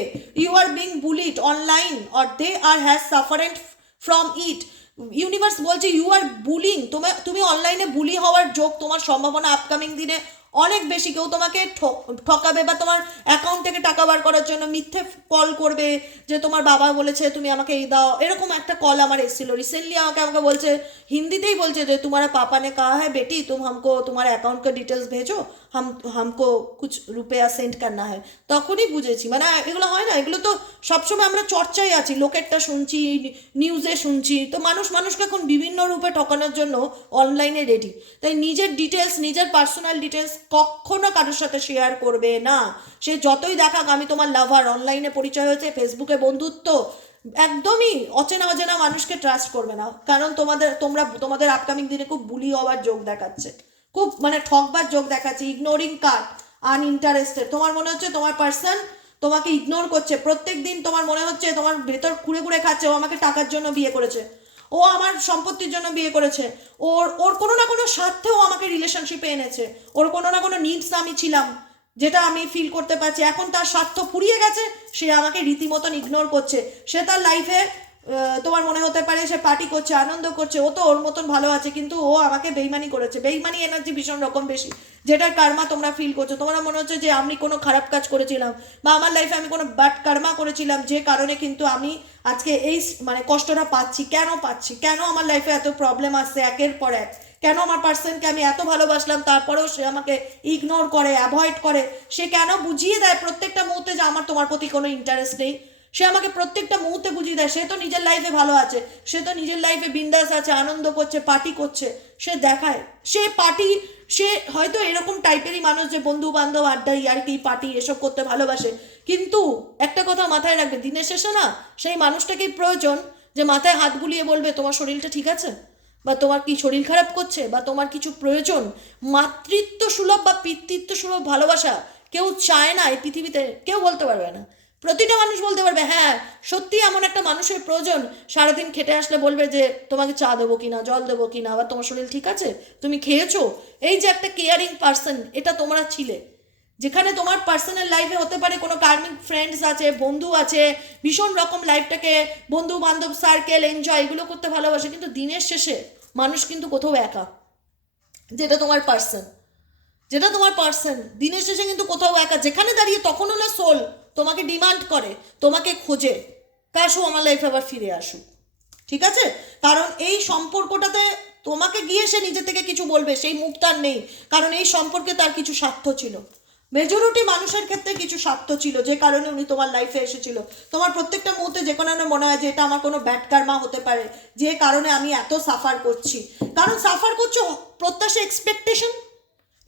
You are being bullied online or they are has suffered from it. Universe বলছে ইউ আর বুলিং, তুমি অনলাইনে বুলি হওয়ার যোগ, তোমার সম্ভাবনা আপকামিং দিনে অনেক বেশি। কেউ তোমাকে ঠকাবে বা তোমার অ্যাকাউন্ট থেকে টাকা বার করার জন্য মিথ্যে কল করবে, যে তোমার বাবা বলেছে তুমি আমাকে এই দাও। এরকম একটা কল আমার এসেছিল রিসেন্টলি, আমাকে বলছে, হিন্দিতেই বলছে যে তোমারা পাপা নে কাহা হ্যাঁ বেটি, তুম হামকো তোমার অ্যাকাউন্ট কা ডিটেলস ভেজো, हम हमको कुछ रुपया সেন্ড करना है, তখনই বুঝেছি। মানে এগুলো হয় না, এগুলো তো সবসময় আমরা চর্চায় আছি, লোকেরটা শুনছি, নিউজে শুনছি, তো মানুষ মানুষকে এখন বিভিন্ন রূপে ঠকানোর জন্য অনলাইনে রেডি। তাই নিজের ডিটেলস, নিজের পার্সোনাল ডিটেলস কখনো কারোর সাথে শেয়ার করবে না। সে যতই দেখাক আমি তোমার লাভার, অনলাইনে পরিচয় হয়েছে, ফেসবুকে বন্ধুত্ব, একদমই অচেনা অচেনা মানুষকে ট্রাস্ট করবে না, কারণ তোমাদের আপকামিং দিনে খুব বুলি হওয়ার যোগ দেখাচ্ছে, খুব মানে ঠকবার যোগ দেখাচ্ছে। ইগনোরিং কার্ড, আনইন্টারেস্টেড, তোমার মনে হচ্ছে তোমার পার্সন তোমাকে ইগনোর করছে, প্রত্যেক দিন তোমার মনে হচ্ছে তোমার ভেতর কুড়ে কুড়ে খাচ্ছে, ও আমাকে টাকার জন্য বিয়ে করেছে, ও আমার সম্পত্তির জন্য বিয়ে করেছে, ওর ওর কোনো না কোনো স্বার্থেও আমাকে রিলেশনশিপে এনেছে, ওর কোনো না কোনো নিডস আমি ছিলাম যেটা আমি ফিল করতে পারছি, এখন তার স্বার্থ ফুরিয়ে গেছে, সে আমাকে রীতিমতন ইগনোর করছে। সে তার লাইফে তোমার মনে হতে পারে সে পার্টি করছে, আনন্দ করছে, ও তো ওর মতন ভালো আছে, কিন্তু ও আমাকে বেইমানি করেছে। বেইমানি এনার্জি ভীষণ রকম বেশি, যেটার কার্মা তোমরা ফিল করছো। তোমরা মনে হচ্ছে যে আমি কোনো খারাপ কাজ করেছিলাম, বা আমার লাইফে আমি কোনো ব্যাড কার্মা করেছিলাম, যে কারণে কিন্তু আমি আজকে এই মানে কষ্টটা পাচ্ছি। কেন পাচ্ছি, কেন আমার লাইফে এত প্রবলেম আসছে একের পর এক, কেন আমার পার্সনকে আমি এত ভালোবাসলাম তারপরেও সে আমাকে ইগনোর করে, অ্যাভয়েড করে। সে কেন বুঝিয়ে দেয় প্রত্যেকটা মুহূর্তে যে আমার তোমার প্রতি কোনো ইন্টারেস্ট নেই, সে আমাকে প্রত্যেকটা মুহূর্তে বুঝিয়ে দেয়। সে তো নিজের লাইফে ভালো আছে, সে তো নিজের লাইফে বিন্দাস আছে, আনন্দ করছে, পার্টি করছে, সে দেখায় সে পার্টি। সে হয়তো এরকম টাইপেরই মানুষ যে বন্ধু বান্ধব আড্ডা ইয়ার্কি পার্টি এসব করতে ভালোবাসে, কিন্তু একটা কথা মাথায় রাখবে, দিনের শেষে না সেই মানুষটাকেই প্রয়োজন যে মাথায় হাত বুলিয়ে বলবে তোমার শরীরটা ঠিক আছে, বা তোমার কি শরীর খারাপ করছে, বা তোমার কিছু প্রয়োজন। মাতৃত্ব সুলভ বা পিতৃত্ব সুলভ ভালোবাসা কেউ চায় না এই পৃথিবীতে, কেউ বলতে পারবে না। প্রতিটা মানুষ বলতে পারবে হ্যাঁ সত্যি এমন একটা মানুষের প্রয়োজন, সারাদিন খেটে আসলে বলবে যে তোমাকে চা দেবো কিনা, জল দেবো কিনা, বা তোমার শরীর ঠিক আছে, তুমি খেয়েছো। এই যে একটা কেয়ারিং পার্সন, এটা তোমরা ছিলে, যেখানে তোমার পার্সোনাল লাইফে হতে পারে কোনো কার্মিক ফ্রেন্ডস আছে, বন্ধু আছে, ভীষণ রকম লাইফটাকে বন্ধু বান্ধব সার্কেল এনজয় এগুলো করতে ভালোবাসে, কিন্তু দিনের শেষে মানুষ কিন্তু কোথাও একা। যেটা তোমার পার্সন, যেটা তোমার পার্সন দিনের শেষে কিন্তু কোথাও একা, যেখানে দাঁড়িয়ে তখন হলো সোল তোমাকে ডিমান্ড করে, তোমাকে খোঁজে, কাশু আমার লাইফে আবার ফিরে আসুক। ঠিক আছে, কারণ এই সম্পর্কটাতে তোমাকে গিয়ে সে নিজে থেকে কিছু বলবে সেই মুখটার নেই, কারণ এই সম্পর্কে তার কিছু স্বার্থ ছিল। মেজরিটি মানুষের ক্ষেত্রে কিছু স্বার্থ ছিল, যে কারণে উনি তোমার লাইফে এসেছিল। তোমার প্রত্যেকটা মুহূর্তে যে কোনো মনে হয় যে এটা আমার কোনো ব্যাড কার্মা হতে পারে, যে কারণে আমি এত সাফার করছি। কারণ সাফার করছো প্রত্যাশা,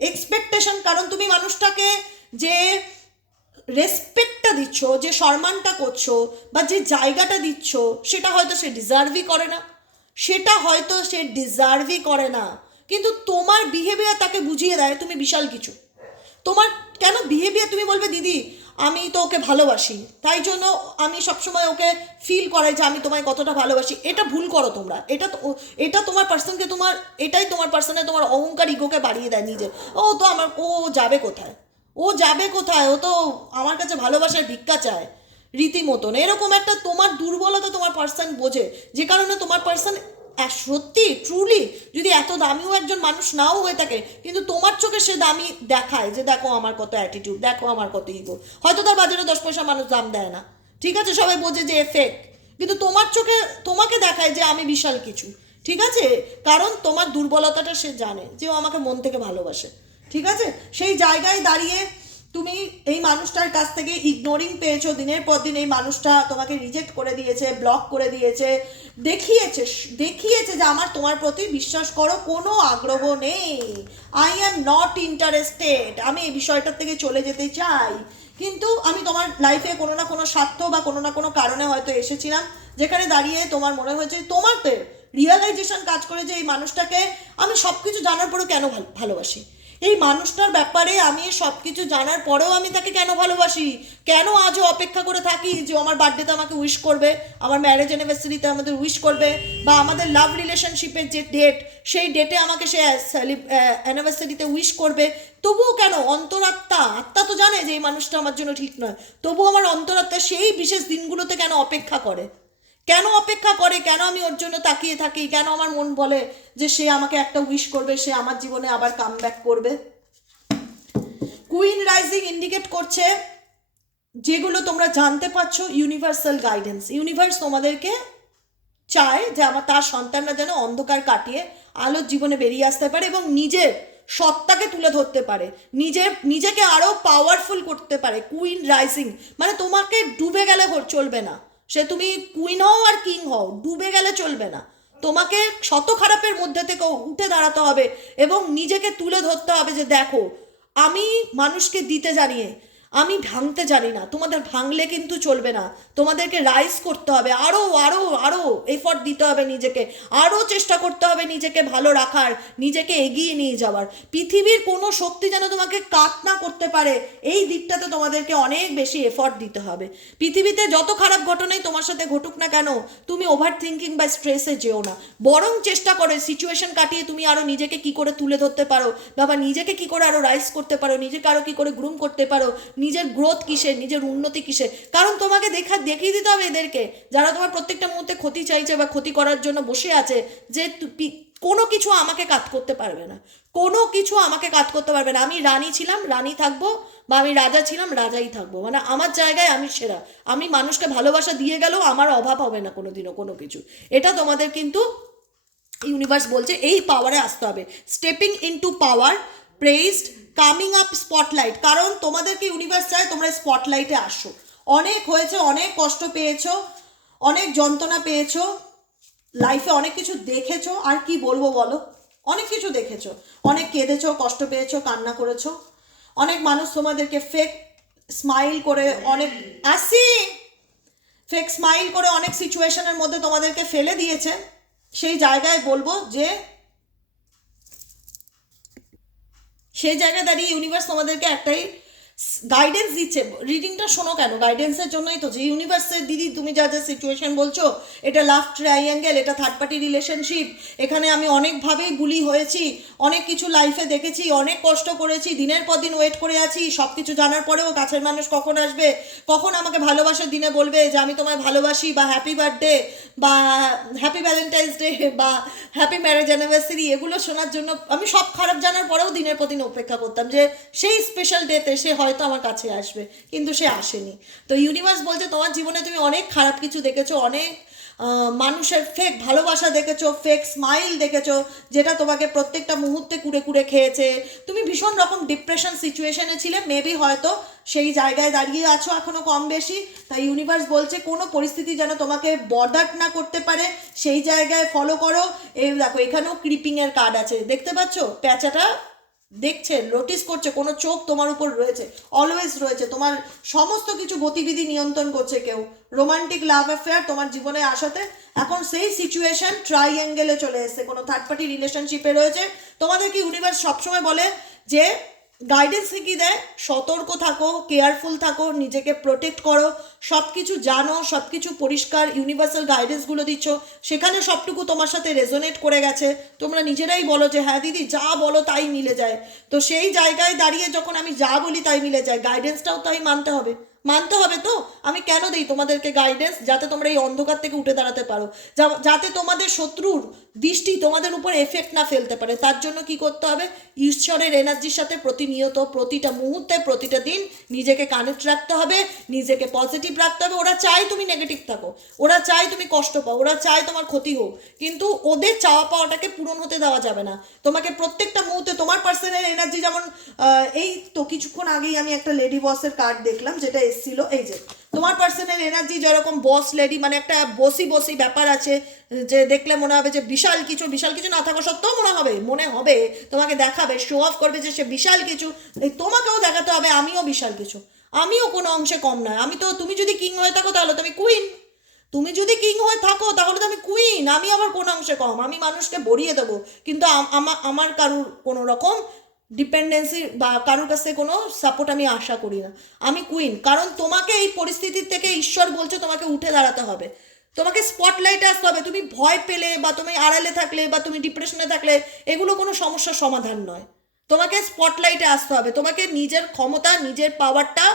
এক্সপেকটেশন, কারণ তুমি মানুষটাকে যে রেসপেক্টটা দিচ্ছ, যে সম্মানটা করছো, বা যে জায়গাটা দিচ্ছ, সেটা হয়তো সে ডিজার্ভই করে না, কিন্তু তোমার বিহেভিয়ার তাকে বুঝিয়ে দেয় তুমি বিশাল কিছু। তোমার কেন বিহেভিয়ার, তুমি বলবে দিদি আমি তো ওকে ভালোবাসি, তাই জন্য আমি সবসময় ওকে ফিল করাই যে আমি তোমায় কতটা ভালোবাসি। এটা ভুল করো তোমরা, এটা তোমার পার্সনকে এটাই তোমার পার্সনে তোমার অহংকার, ইগোকে বাড়িয়ে দেয় নিজে। ও যাবে কোথায়, ও তো আমার কাছে ভালোবাসার ভিক্ষা চায় রীতিমতন, এরকম একটা তোমার দুর্বলতা তোমার পার্সন বোঝে, যে কারণে তোমার পার্সন সত্যি ট্রুলি যদি এত দামিও একজন মানুষ নাও হয়ে থাকে, কিন্তু তোমার চোখে সে দামি দেখায় যে দেখো আমার কত অ্যাটিটিউড, দেখো আমার কত ইগো। হয়তো তার বাজারে 10 পয়সা মানুষ দাম দেয় না, ঠিক আছে, সবাই বোঝে যে ফেক, কিন্তু তোমার চোখে তোমাকে দেখায় যে আমি বিশাল কিছু। ঠিক আছে, কারণ তোমার দুর্বলতাটা সে জানে যে ও আমাকে মন থেকে ভালোবাসে। ঠিক আছে, সেই জায়গায় দাঁড়িয়ে তুমি এই মানুষটার কাছ থেকে ইগনোরিং পেয়েছো, দিনের পর দিন এই মানুষটা তোমাকে রিজেক্ট করে দিয়েছে, ব্লক করে দিয়েছে, দেখিয়েছে যে আমার তোমার প্রতি বিশ্বাস করো কোনো আগ্রহ নেই, আই অ্যাম নট ইন্টারেস্টেড, আমি এই বিষয়টার থেকে চলে যেতে চাই। কিন্তু আমি তোমার লাইফে কোনো না কোনো স্বার্থ বা কোনো না কোনো কারণে হয়তো এসেছিলাম, যেখানে দাঁড়িয়ে তোমার মনে হয়েছে, তোমার রিয়েলাইজেশন কাজ করে যে এই মানুষটাকে আমি সব কিছু জানার পরেও কেন ভালোবাসি, এই মানুষটার ব্যাপারে আমি সব কিছু জানার পরেও আমি তাকে কেন ভালোবাসি, কেন আজও অপেক্ষা করে থাকি যে আমার বার্থডেতে আমাকে উইশ করবে, আমার ম্যারেজ অ্যানিভার্সারিতে আমাদের উইশ করবে, বা আমাদের লাভ রিলেশনশিপের যে ডেট সেই ডেটে আমাকে সে অ্যানিভার্সারিতে উইশ করবে। তবুও কেন আত্মা তো জানে যে এই মানুষটা আমার জন্য ঠিক নয়, তবুও আমার অন্তরাত্মা সেই বিশেষ দিনগুলোতে কেন অপেক্ষা করে, কেন আমি ওর জন্য তাকিয়ে থাকি, কেন আমার মন বলে যে সে আমাকে একটা উইশ করবে, সে আমার জীবনে আবার কাম ব্যাক করবে। কুইন রাইজিং ইন্ডিকেট করছে যেগুলো তোমরা জানতে পারছো ইউনিভার্সাল গাইডেন্স। ইউনিভার্স তোমাদেরকে চায় যে তার সন্তানরা যেন অন্ধকার কাটিয়ে আলোর জীবনে বেরিয়ে আসতে পারে এবং নিজের সত্তাকে তুলে ধরতে পারে, নিজেকে আরও পাওয়ারফুল করতে পারে। কুইন রাইজিং মানে তোমাকে ডুবে গেলে চলবে না, সে তুমি কুইন হও আর কিং হও, ডুবে গেলে চলবে না। তোমাকে শত খারাপের মধ্যে থেকে উঠে দাঁড়াতে হবে এবং নিজেকে তুলে ধরতে হবে যে দেখো আমি মানুষকে দিতে জানিয়ে আমি ভাঙতে জানি না, তোমাদের ভাঙলে কিন্তু চলবে না, তোমাদেরকে রাইজ করতে হবে, আরও আরও আরও এফর্ট দিতে হবে, নিজেকে আরও চেষ্টা করতে হবে নিজেকে ভালো রাখার, নিজেকে এগিয়ে নিয়ে যাওয়ার। পৃথিবীর কোনো শক্তি যেন তোমাকে কাট না করতে পারে, এই দিকটাতে তোমাদেরকে অনেক বেশি এফর্ট দিতে হবে। পৃথিবীতে যত খারাপ ঘটনাই তোমার সাথে ঘটুক না কেন, তুমি ওভার থিঙ্কিং বা স্ট্রেসে যেও না, বরং চেষ্টা করো সিচুয়েশন কাটিয়ে তুমি আরও নিজেকে কি করে তুলে ধরতে পারো, বাবা নিজেকে কি করে আরও রাইজ করতে পারো, নিজেকে আরও কি করে গ্রুম করতে পারো, নিজের গ্রোথ কিসে, নিজের উন্নতি কিসে। কারণ তোমাকে দেখিয়ে দিতে হবে এদেরকে, যারা তোমার প্রত্যেকটা মুহূর্তে ক্ষতি চাইছে বা ক্ষতি করার জন্য বসে আছে, যে কোনো কিছু আমাকে কাট করতে পারবে না, কোনো কিছু আমাকে কাট করতে পারবে না। আমি রানী ছিলাম, রানী থাকবো, বা আমি রাজা ছিলাম, রাজাই থাকবো, মানে আমার জায়গায় আমি সেরা। আমি মানুষকে ভালোবাসা দিয়ে গেলেও আমার অভাব হবে না কোনোদিনও কোনো কিছু। এটা তোমাদের কিন্তু ইউনিভার্স বলছে এই পাওয়ারে আসতে হবে। স্টেপিং ইনটু পাওয়ার, প্রেজড, কামিং আপ, স্পটলাইট। কারণ তোমাদেরকে ইউনিভার্স চায় তোমরা স্পটলাইটে আসো। অনেক হয়েছে, অনেক কষ্ট পেয়েছো, অনেক যন্ত্রণা পেয়েছো, লাইফে অনেক কিছু দেখেছো, আর কি বলবো বলো, অনেক কিছু দেখেছো, অনেক কেঁদেছো, কষ্ট পেয়েছো, কান্না করেছো। অনেক মানুষ তোমাদেরকে ফেক স্মাইল করে ফেক স্মাইল করে অনেক সিচুয়েশনের মধ্যে তোমাদেরকে ফেলে দিয়েছে। সেই জায়গায় বলবো যে সেই জায়গায় দাঁড়িয়ে ইউনিভার্স তোমাদেরকে একটাই গাইডেন্স দিচ্ছে। রিডিংটা শোনো কেন, গাইডেন্সের জন্যই তো, যে ইউনিভার্সের দিদি তুমি যা যা সিচুয়েশন বলছো, এটা লাভ ট্রাইঅ্যাঙ্গেল, এটা থার্ড পার্টি রিলেশনশিপ, এখানে আমি অনেকভাবেই বুলি হয়েছি, অনেক কিছু লাইফে দেখেছি, অনেক কষ্ট করেছি, দিনের পর দিন ওয়েট করে আছি, সব কিছু জানার পরেও কাছের মানুষ কখন আসবে, কখন আমাকে ভালোবাসার দিনে বলবে যে আমি তোমায় ভালোবাসি, বা হ্যাপি বার্থডে, বা হ্যাপি ভ্যালেন্টাইন্স ডে, বা হ্যাপি ম্যারেজ অ্যানিভার্সারি, এগুলো শোনার জন্য আমি সব খারাপ জানার পরেও দিনের পর দিন অপেক্ষা করতাম যে সেই স্পেশাল ডেতে সে হয়তো আমার কাছে আসবে, কিন্তু সে আসেনি। তো ইউনিভার্স বলছে তোমার জীবনে তুমি অনেক খারাপ কিছু দেখেছো, অনেক মানুষের ফেক ভালোবাসা দেখেছো, ফেক স্মাইল দেখেছো, যেটা তোমাকে প্রত্যেকটা মুহূর্তে কুড়ে কুড়ে খেয়েছে। তুমি ভীষণ রকম ডিপ্রেশন সিচুয়েশনে ছিলে, মেবি হয়তো সেই জায়গায় দাঁড়িয়ে আছো এখনো কম বেশি। তাই ইউনিভার্স বলছে কোনো পরিস্থিতি যেন তোমাকে বরদার না করতে পারে, সেই জায়গায় ফলো করো। এই দেখো এখানেও ক্রিপিংয়ের কার্ড আছে, দেখতে পাচ্ছ প্যাঁচাটা দেখছে, নোটিস করছে, কোনো চোখ তোমার উপর রয়েছে, অলওয়েজ রয়েছে, তোমার সমস্ত কিছু গতিবিধি নিয়ন্ত্রণ করছে কেউ। রোমান্টিক লাভ অ্যাফেয়ার তোমার জীবনে আসাতে এখন সেই সিচুয়েশন ট্রাইঅ্যাঙ্গেলে চলে এসছে, কোনো থার্ড পার্টি রিলেশনশিপে রয়েছে। তোমাদেরকে ইউনিভার্স সবসময় বলে যে গাইডেন্স কি দেয়, সতর্ক থাকো, কেয়ারফুল থাকো, নিজেকে প্রোটেক্ট করো, সব কিছু জানো, সব কিছু পরিষ্কার ইউনিভার্সাল গাইডেন্সগুলো দিচ্ছ, সেখানে সবটুকু তোমার সাথে রেজোনেট করে গেছে। তোমরা নিজেরাই বলো যে হ্যাঁ দিদি যা বলো তাই মিলে যায়। তো সেই জায়গায় দাঁড়িয়ে যখন আমি যা বলি তাই মিলে যায়, গাইডেন্সটাও তাই মানতে হবে, মানতে হবে। তো আমি কেন দিই তোমাদেরকে গাইডেন্স, যাতে তোমরা এই অন্ধকার থেকে উঠে দাঁড়াতে পারো, যাতে তোমাদের শত্রুর দৃষ্টি তোমাদের উপর এফেক্ট না ফেলতে পারে। তার জন্য কি করতে হবে, ঈশ্বরের এনার্জির সাথে প্রতিনিয়ত, প্রতিটা মুহূর্তে, প্রতিটা দিন নিজেকে কানেক্ট রাখতে হবে, নিজেকে পজিটিভ রাখতে হবে। ওরা চায় তুমি নেগেটিভ থাকো, ওরা চায় তুমি কষ্ট পাও, ওরা চায় তোমার ক্ষতি হোক, কিন্তু ওদের চাওয়া পাওয়াটাকে পূরণ হতে দেওয়া যাবে না। তোমাকে প্রত্যেকটা মুহূর্তে তোমার পার্সোনাল এনার্জি, যেমন এই তো কিছুক্ষণ আগেই আমি একটা লেডি বসের কার্ড দেখলাম, যেটা এসেছিল, এই যে তোমার পার্সোনাল এনার্জি যেরকম বস লেডি, মানে একটা বসি বসি ব্যাপার আছে, যে দেখলে মনে হবে যে বিশাল কিছু না থাকা সত্ত্বেও মনে হবে তোমাকে দেখাবে, শো অফ করবে যে সে বিশাল কিছু। তোমাকেও দেখাতে হবে আমিও বিশাল কিছু, আমিও কোনো অংশে কম নয়। তুমি যদি কিং হয়ে থাকো তাহলে তুমি কুইন, তুমি যদি কিং হয়ে থাকো তাহলে তো আমি কুইন, আমি আবার কোন অংশে কম? আমি মানুষকে ভরিয়ে দেবো, কিন্তু আমার কারুর কোনো রকম ডিপেন্ডেন্সি বা কারোর কাছে কোনো সাপোর্ট আমি আশা করি না। আমি কুইন, কারণ তোমাকে এই পরিস্থিতির থেকে ঈশ্বর বলছে তোমাকে উঠে দাঁড়াতে হবে, তোমাকে স্পটলাইটে আসতে হবে। তুমি ভয় পেলে বা তুমি আড়ালে থাকলে বা তুমি ডিপ্রেশনে থাকলে এগুলো কোনো সমস্যার সমাধান নয়। তোমাকে স্পটলাইটে আসতে হবে, তোমাকে নিজের ক্ষমতা, নিজের পাওয়ারটা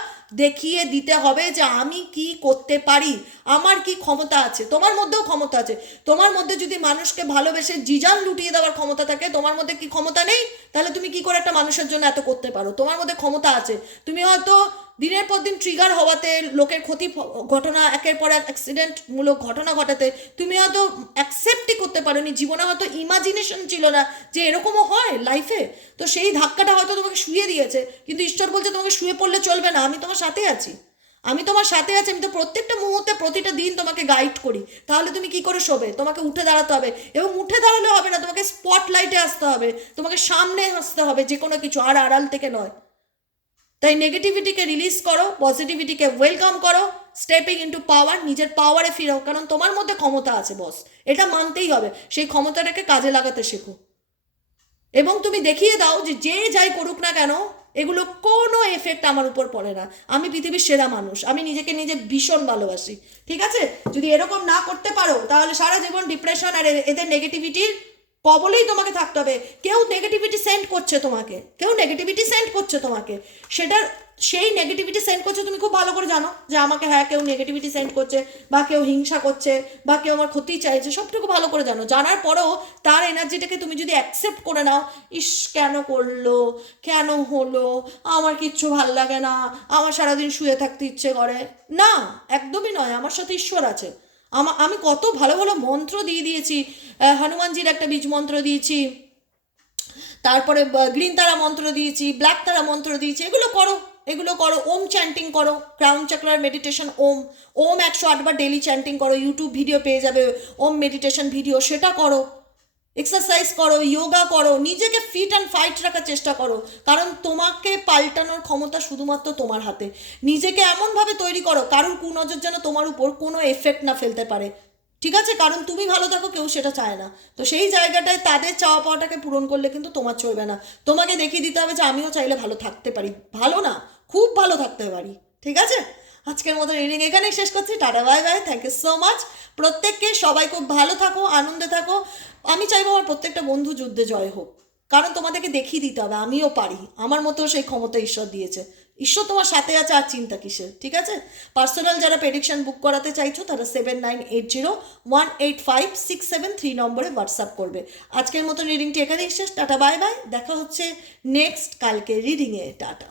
দেখিয়ে দিতে হবে যে আমি কি করতে পারি, আমার কি ক্ষমতা আছে। তোমার মধ্যেও ক্ষমতা আছে, তোমার মধ্যে যদি মানুষকে ভালোবেসে জিজান লুটিয়ে দেওয়ার ক্ষমতা থাকে, তোমার মধ্যে কি ক্ষমতা নেই? তাহলে তুমি কি করে একটা মানুষের জন্য এত করতে পারো? তোমার মধ্যে ক্ষমতা আছে। তুমি হয়তো দিনের পর দিন ট্রিগার হওয়াতে, লোকের ক্ষতি ঘটনা, একের পর এক অ্যাক্সিডেন্টমূলক ঘটনা ঘটাতে তুমি হয়তো অ্যাকসেপ্টই করতে পারোনি, জীবনে হয়তো ইমাজিনেশন ছিল না যে এরকমও হয় লাইফে। তো সেই ধাক্কাটা হয়তো তোমাকে শুয়ে দিয়েছে, কিন্তু ঈশ্বর বলছে তোমাকে শুয়ে পড়লে চলবে না, আমি তোমার সাথে আছি, আমি তোমার সাথে আছি, আমি তো প্রত্যেকটা মুহূর্তে প্রতিটা দিন তোমাকে গাইড করি। তাহলে তুমি কি করে শোবে? তোমাকে উঠে দাঁড়াতে হবে, এবং উঠে দাঁড়ালে হবে না, তোমাকে স্পটলাইটে আসতে হবে, তোমাকে সামনে আসতে হবে, যে কোনো কিছু, আর আড়াল থেকে নয়। তাই নেগেটিভিটিকে রিলিজ করো, পজিটিভিটিকে ওয়েলকাম করো, স্টেপিং ইন্টু পাওয়ার, নিজের পাওয়ারে ফিরো, কারণ তোমার মধ্যে ক্ষমতা আছে বস, এটা মানতেই হবে। সেই ক্ষমতাটাকে কাজে লাগাতে শেখো, এবং তুমি দেখিয়ে দাও যে যে যাই করুক না কেন, এগুলো কোনো এফেক্ট আমার উপর পড়ে না, আমি পৃথিবীর সেরা মানুষ, আমি নিজেকে নিজে ভীষণ ভালোবাসি। ঠিক আছে? যদি এরকম না করতে পারো তাহলে সারা জীবন ডিপ্রেশন আর এদের নেগেটিভিটির কবলেই তোমাকে থাকতে হবে। কেউ নেগেটিভিটি সেন্ড করছে তোমাকে, সেটার, সেই নেগেটিভিটি সেন্ড করছে, তুমি খুব ভালো করে জানো যে আমাকে, হ্যাঁ, কেউ নেগেটিভিটি সেন্ড করছে, বা কেউ হিংসা করছে, বা কেউ আমার ক্ষতি চাইছে, সবটুকু ভালো করে জানো। জানার পরেও তার এনার্জিটাকে তুমি যদি অ্যাকসেপ্ট করে নাও, ইস কেন করলো, কেন হলো, আমার কিচ্ছু ভাল লাগে না, আমার সারাদিন শুয়ে থাকতে ইচ্ছে করে না, একদমই নয়, আমার সাথে ঈশ্বর আছে। আমি কত ভালো ভালো মন্ত্র দিয়ে দিয়েছি, হনুমানজির একটা বীজ মন্ত্র দিয়েছি, তারপরে গ্রিন তারা মন্ত্র দিয়েছি, ব্ল্যাক তারা মন্ত্র দিয়েছি, এগুলো করো, ওম চ্যান্টিং করো, ক্রাউন চাকরার মেডিটেশন, ওম 108 বার ডেলি চ্যান্টিং করো, ইউটিউব ভিডিও পেয়ে যাবে ওম মেডিটেশন ভিডিও, সেটা করো, এক্সারসাইজ করো, যোগা করো, নিজেকে ফিট অ্যান্ড ফাইট রাখার চেষ্টা করো, কারণ তোমাকে পাল্টানোর ক্ষমতা শুধুমাত্র তোমার হাতে। নিজেকে এমনভাবে তৈরি করো কারোর কুনজর যেন তোমার উপর কোনো এফেক্ট না ফেলতে পারে। ঠিক আছে? কারণ তুমি ভালো থাকো, কেউ সেটা চায় না। তো সেই জায়গাটায় তাদের চাওয়া পাওয়াটাকে পূরণ করলে কিন্তু তোমার চলবে না, তোমাকে দেখিয়ে দিতে হবে যে আমিও চাইলে ভালো থাকতে পারি, ভালো না, খুব ভালো থাকতে পারি। ঠিক আছে? আজকের মতো রিডিং এখানেই শেষ করছি। Ta ta, bye bye, thank you so much. প্রত্যেককে, সবাই খুব ভালো থাকো, আনন্দে থাকো। আমি চাইবো আমার প্রত্যেকটা বন্ধু যুদ্ধে জয় হোক, কারণ তোমাদেরকে দেখিয়ে দিতে হবে আমিও পারি, আমার মতো সেই ক্ষমতা ঈশ্বর দিয়েছে। ঈশ্বর তোমার সাথে আছে, আর চিন্তা কিসের? ঠিক আছে? পার্সোনাল যারা প্রেডিকশন বুক করাতে চাইছো তারা 7980185673 নম্বরে হোয়াটসঅ্যাপ করবে। আজকের মতো রিডিংটি এখানেই শেষ। টাটা, বাই বাই, দেখা হচ্ছে নেক্সট কালকে রিডিংয়ে। টাটা।